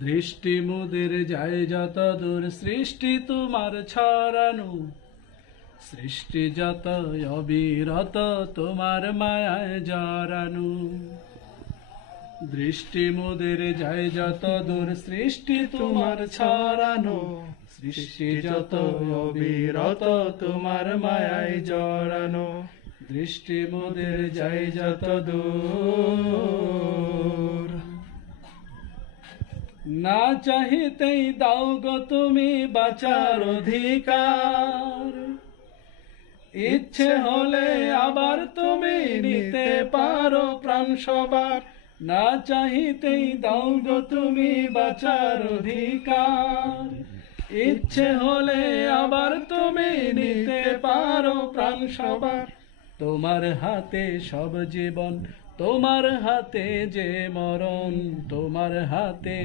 দৃষ্টি মোদের যায় যত দূর, সৃষ্টি তোমার ছড়ানো, সৃষ্টি যত অবিরত তোমার মায়ায় জড়ানো। দৃষ্টি মোদের যায় যত দূর, সৃষ্টি তোমার ছড়ানো, সৃষ্টি যত অবিরত তোমার মায়ায় জড়ানো। দৃষ্টি মোদের যায় যত দূর, না চাহিতেই দাও গো তুমি বাঁচার অধিকার। ইচ্ছে হলে আবার তুমি নিতে পারো প্রাণ সবার, না চাহিতেই দাও গো তুমি বাঁচার অধিকার। ইচ্ছে হলে আবার তুমি নিতে পারো প্রাণ সবার। তোমার হাতে সব জীবন, তোমার হাতে যে মরণ, তোমার হাতে